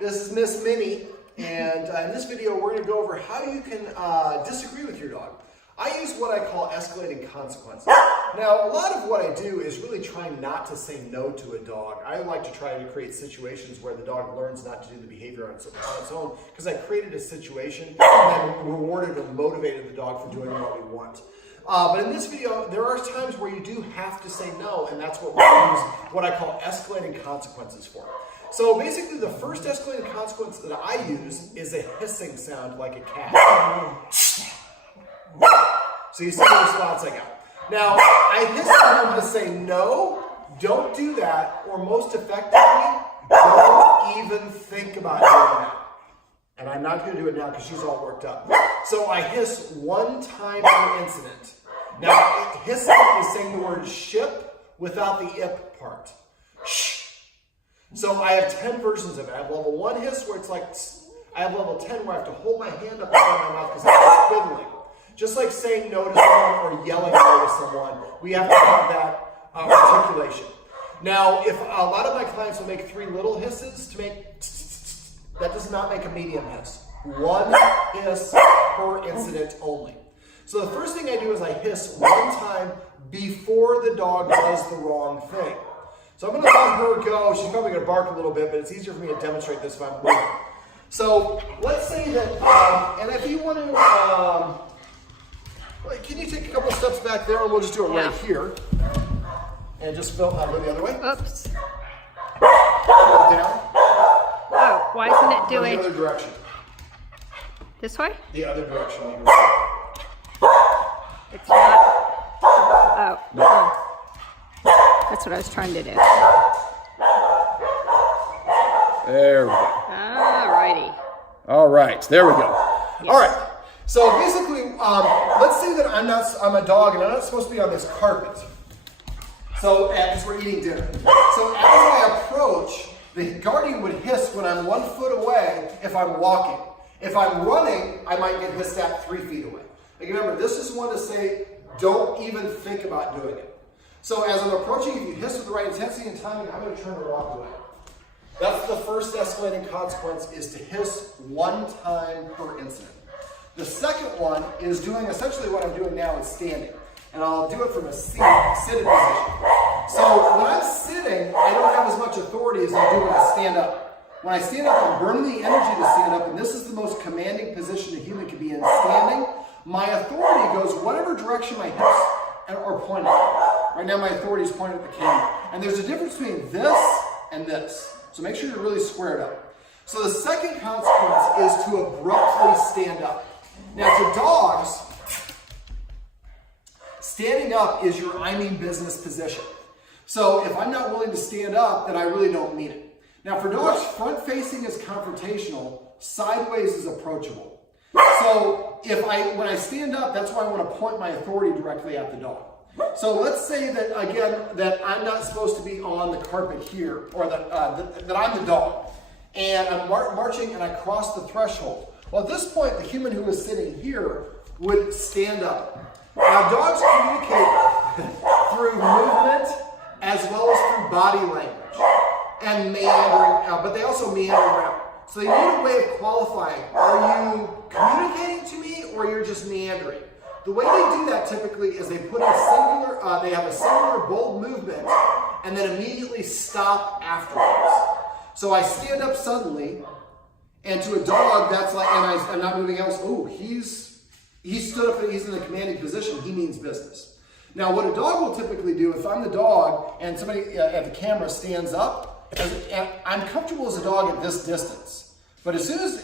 This is Miss Mini, and in this video we're going to go over how you can disagree with your dog. I use what I call escalating consequences. Now, a lot of what I do is really trying not to say no to a dog. I like to try to create situations where the dog learns not to do the behavior on its own, because I created a situation and then rewarded and motivated the dog for doing what we want. But in this video, there are times where you do have to say no, and that's what we use what I call escalating consequences for. So basically, the first escalating consequence that I use is a hissing sound like a cat. So you see the response I got. Now, I hiss and I'm going to say no, don't do that, or most effectively, don't even think about doing that. And I'm not going to do it now because she's all worked up. So I hiss one time per incident. Now, hissing is saying the word ship without the ip part. Shh. So I have 10 versions of it. I have level 1 hiss where it's like, tss. I have level 10 where I have to hold my hand up in front of my mouth because I'm squibbling. Just like saying no to someone or yelling no to someone, we have to have that articulation. Now, if a lot of my clients will make 3 little hisses to make tss, that does not make a medium hiss. 1 hiss per incident only. So the first thing I do is I hiss 1 time before the dog does the wrong thing. So I'm going to let her go. She's probably going to bark a little bit, but it's easier for me to demonstrate this if I'm moving. So let's say that, and if you want to, can you take a couple steps back there, and we'll just do it right here. And just go the other way. Oops. Down. Oh, why isn't it doing? The other direction. This way? The other direction. It's not. Oh. No. That's what I was trying to do. There we go. Alrighty. All right, there we go. Yes. All right. So basically, let's say that I'm a dog and I'm not supposed to be on this carpet. So as we're eating dinner. So as I approach, the guardian would hiss when I'm 1 foot away if I'm walking. If I'm running, I might get hissed at 3 feet away. Like remember, this is one to say, don't even think about doing it. So as I'm approaching, if you hiss with the right intensity and timing, I'm going to turn and walk away. That's the first escalating consequence, is to hiss 1 time per incident. The second one is doing essentially what I'm doing now, is standing. And I'll do it from a seated position. So when I'm sitting, I don't have as much authority as I do when I stand up. When I stand up, I'm burning the energy to stand up, and this is the most commanding position a human can be in, standing. My authority goes whatever direction my hips are pointing. Right now my authority is pointed at the camera. And there's a difference between this and this. So make sure you're really squared up. So the second consequence is to abruptly stand up. Now to dogs, standing up is your I mean business position. So if I'm not willing to stand up, then I really don't mean it. Now for dogs, front facing is confrontational, sideways is approachable. So when I stand up, that's why I want to point my authority directly at the dog. So let's say that, again, that I'm not supposed to be on the carpet here, or that I'm the dog, and I'm marching and I cross the threshold. Well, at this point, the human who is sitting here would stand up. Now, dogs communicate through movement as well as through body language and meandering, but they also meander around. So they need a way of qualifying. Are you communicating to me, or you're just meandering? The way they do that typically is they put they have a singular bold movement and then immediately stop afterwards. So I stand up suddenly, and to a dog, that's like, and I'm not moving else. Oh, he stood up and he's in a commanding position. He means business. Now, what a dog will typically do, if I'm the dog and somebody at the camera stands up, I'm comfortable as a dog at this distance. But as soon as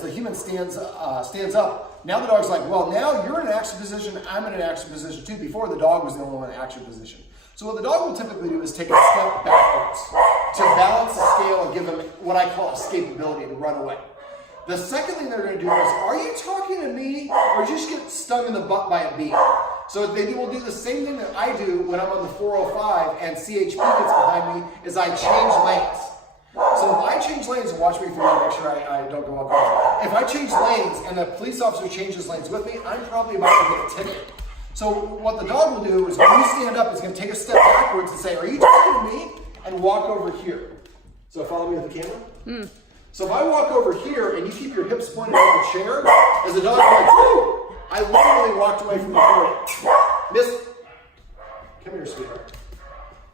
the human stands up, now the dog's like, well, now you're in an action position, I'm in an action position too. Before, the dog was the only one in action position. So what the dog will typically do is take a step backwards to balance the scale and give them what I call escapability, to run away. The second thing they're going to do is, are you talking to me, or did you just get stung in the butt by a bee? So they will do the same thing that I do when I'm on the 405 and CHP gets behind me, is I change lanes. So if I change lanes, and watch me for to make sure I don't go off. If I change lanes and the police officer changes lanes with me, I'm probably about to get a ticket. So what the dog will do is, when you stand up, it's going to take a step backwards and say, are you talking to me? And walk over here. So follow me with the camera. So if I walk over here and you keep your hips pointed at the chair, as the dog goes, woo, I literally walked away from the authority. Miss, come here, sweetheart.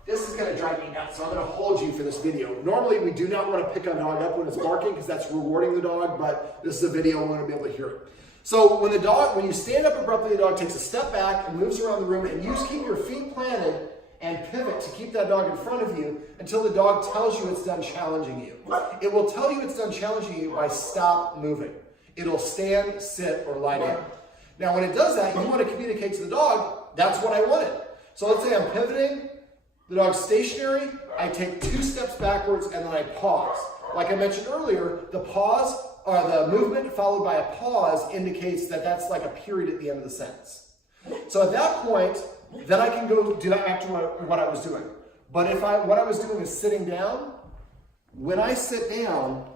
This is going to drive me nuts, so I'm going to hold you for this video. Normally, we do not want to pick a dog up when it's barking because that's rewarding the dog, but this is a video, I want to be able to hear it. So when you stand up abruptly, the dog takes a step back and moves around the room, and you keep your feet planted and pivot to keep that dog in front of you until the dog tells you it's done challenging you. It will tell you it's done challenging you by stop moving. It'll stand, sit, or lie down. Now, when it does that, you want to communicate to the dog, that's what I wanted. So let's say I'm pivoting. The dog's stationary, I take 2 steps backwards and then I pause. Like I mentioned earlier, the pause or the movement followed by a pause indicates that that's like a period at the end of the sentence. So at that point, then I can go do that after what I was doing. But what I was doing is sitting down. When I sit down,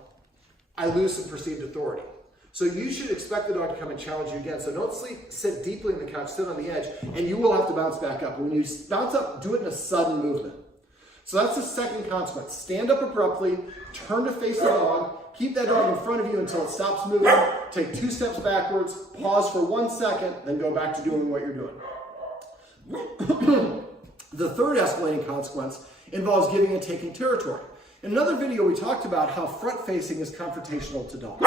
I lose some perceived authority. So you should expect the dog to come and challenge you again. So don't sit deeply in the couch, sit on the edge, and you will have to bounce back up. When you bounce up, do it in a sudden movement. So that's the second consequence. Stand up abruptly, turn to face the dog, keep that dog in front of you until it stops moving, take 2 steps backwards, pause for 1 second, then go back to doing what you're doing. The third escalating consequence involves giving and taking territory. In another video, we talked about how front-facing is confrontational to dogs.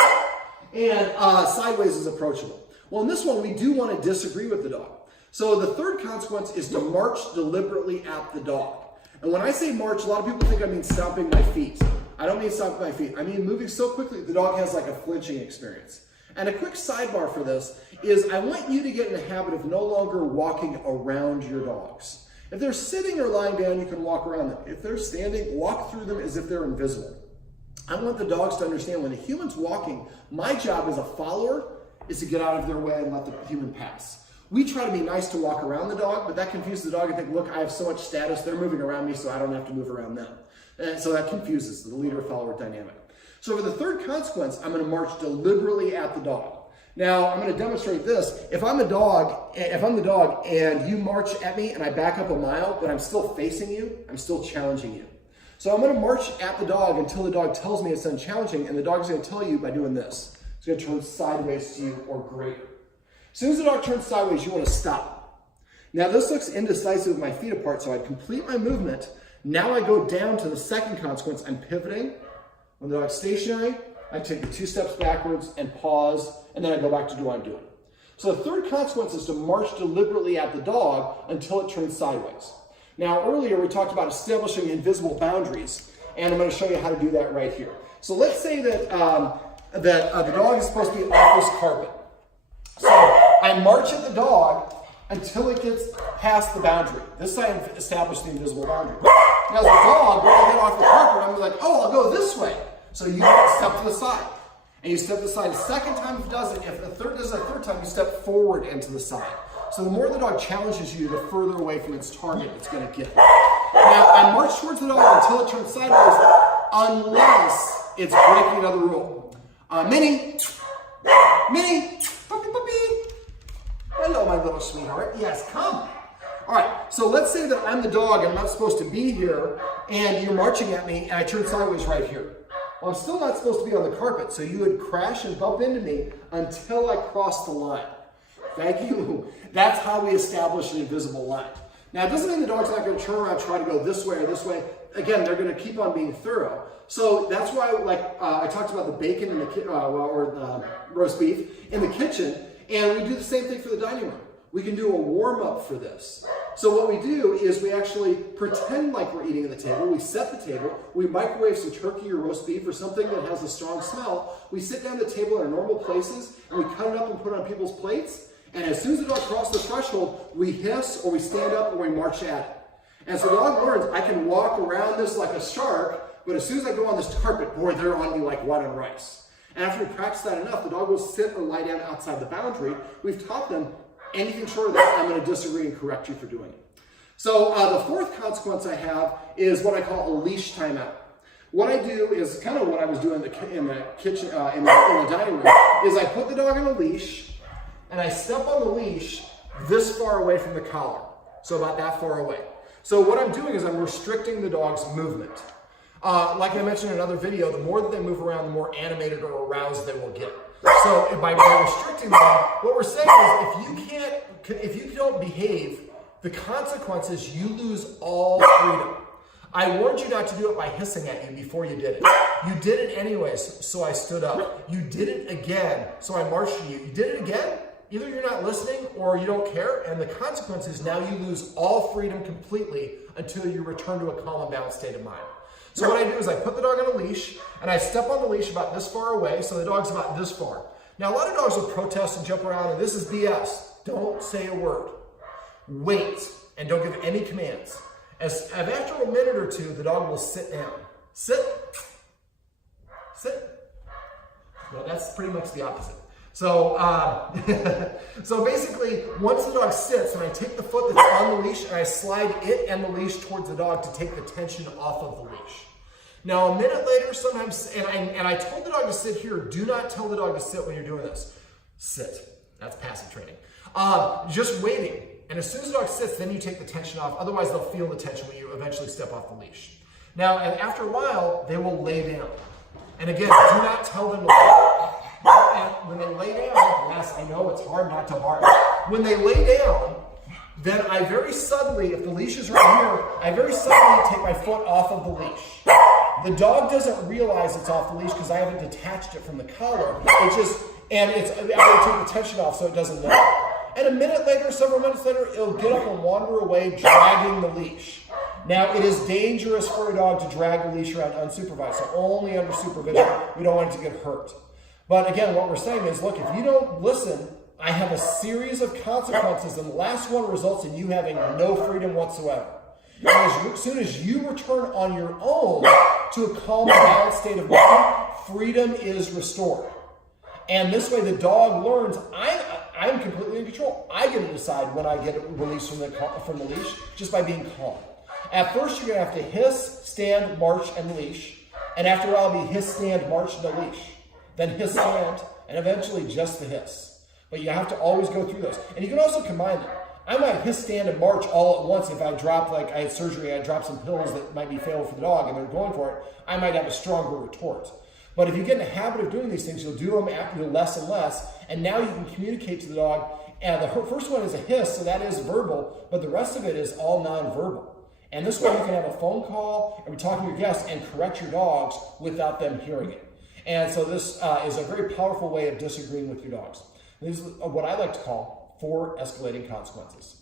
And sideways is approachable. Well, in this one, we do want to disagree with the dog. So the third consequence is to march deliberately at the dog. And when I say march, a lot of people think I mean stomping my feet. I don't mean stomping my feet. I mean moving so quickly the dog has like a flinching experience. And a quick sidebar for this is I want you to get in the habit of no longer walking around your dogs. If they're sitting or lying down, you can walk around them. If they're standing, walk through them as if they're invisible. I want the dogs to understand when a human's walking, my job as a follower is to get out of their way and let the human pass. We try to be nice to walk around the dog, but that confuses the dog and think, look, I have so much status, they're moving around me, so I don't have to move around them. And so that confuses the leader-follower dynamic. So for the third consequence, I'm going to march deliberately at the dog. Now, I'm going to demonstrate this. If I'm the dog and you march at me and I back up a mile, but I'm still facing you, I'm still challenging you. So I'm going to march at the dog until the dog tells me it's done challenging, and the dog is going to tell you by doing this. It's going to turn sideways to you or greater. As soon as the dog turns sideways, you want to stop. Now this looks indecisive with my feet apart, so I complete my movement. Now I go down to the second consequence. I'm pivoting. When the dog's stationary, I take the 2 steps backwards and pause, and then I go back to do what I'm doing. So the third consequence is to march deliberately at the dog until it turns sideways. Now earlier we talked about establishing invisible boundaries, and I'm going to show you how to do that right here. So let's say that, the dog is supposed to be off this carpet. So I march at the dog until it gets past the boundary. This time I've established the invisible boundary. Now as a dog, when I get off the carpet, I'm like, oh, I'll go this way. So you step to the side. And you step to the side. The second time it does it, if the third does it a third time, you step forward and to the side. So the more the dog challenges you, the further away from its target it's going to get. Now, I march towards the dog until it turns sideways, unless it's breaking another rule. Mini, puppy, puppy. Hello, my little sweetheart. Yes, come. All right, so let's say that I'm the dog and I'm not supposed to be here, and you're marching at me, and I turn sideways right here. Well, I'm still not supposed to be on the carpet, so you would crash and bump into me until I cross the line. Thank you. That's how we establish an invisible line. Now, it doesn't mean the dog's not going to turn around and try to go this way or this way. Again, they're going to keep on being thorough. So that's why, I talked about the bacon in the or the roast beef in the kitchen, and we do the same thing for the dining room. We can do a warm-up for this. So what we do is we actually pretend like we're eating at the table. We set the table. We microwave some turkey or roast beef or something that has a strong smell. We sit down at the table in our normal places, and we cut it up and put it on people's plates. And as soon as the dog crosses the threshold, we hiss or we stand up or we march at it. And so the dog learns, I can walk around this like a shark, but as soon as I go on this carpet, boy, they're on me like white on rice. And after we practice that enough, the dog will sit or lie down outside the boundary. We've taught them anything short of that, I'm going to disagree and correct you for doing it. So the fourth consequence I have is what I call a leash timeout. What I do is kind of what I was doing in the kitchen, in the dining room, is I put the dog on a leash, and I step on the leash this far away from the collar. So about that far away. So what I'm doing is I'm restricting the dog's movement. Like I mentioned in another video, the more that they move around, the more animated or aroused they will get. So by restricting them, what we're saying is if you don't behave, the consequences, you lose all freedom. I warned you not to do it by hissing at you before you did it. You did it anyways, so I stood up. You did it again, so I marched to you. You did it again? Either you're not listening or you don't care, and the consequence is now you lose all freedom completely until you return to a calm and balanced state of mind. So what I do is I put the dog on a leash, and I step on the leash about this far away, so the dog's about this far. Now, a lot of dogs will protest and jump around, and this is BS. Don't say a word. Wait, and don't give any commands. After a minute or two, the dog will sit down. Sit. Sit. Well, that's pretty much the opposite. So, so basically, once the dog sits, and I take the foot that's on the leash, and I slide it and the leash towards the dog to take the tension off of the leash. Now, a minute later, sometimes, and I told the dog to sit here. Do not tell the dog to sit when you're doing this. Sit. That's passive training. Just waiting. And as soon as the dog sits, then you take the tension off. Otherwise, they'll feel the tension when you eventually step off the leash. Now, and after a while, they will lay down. And again, do not tell them to lay down. And when they lay down, yes, I know it's hard not to bark. When they lay down, then I very suddenly, if the leash is right here, I very suddenly take my foot off of the leash. The dog doesn't realize it's off the leash because I haven't detached it from the collar. I take the tension off so it doesn't know. And a minute later, several minutes later, it'll get up and wander away, dragging the leash. Now, it is dangerous for a dog to drag the leash around unsupervised, so only under supervision. We don't want it to get hurt. But again, what we're saying is, look, if you don't listen, I have a series of consequences, and the last one results in you having no freedom whatsoever. And as soon as you return on your own to a calm and balanced state of mind, freedom is restored. And this way the dog learns, I'm completely in control. I get to decide when I get released from the leash just by being calm. At first, you're going to have to hiss, stand, march, and leash. And after a while, it'll be hiss, stand, march, and a leash. Then hiss, stand, and eventually just the hiss. But you have to always go through those. And you can also combine them. I might hiss, stand, and march all at once if I drop, like I had surgery, I dropped some pills that might be fatal for the dog, and they're going for it. I might have a stronger retort. But if you get in the habit of doing these things, you'll do them after less and less, and now you can communicate to the dog. And the first one is a hiss, so that is verbal, but the rest of it is all nonverbal. And this way you can have a phone call and be talking to your guests and correct your dogs without them hearing it. And so this is a very powerful way of disagreeing with your dogs. This is what I like to call 4 escalating consequences.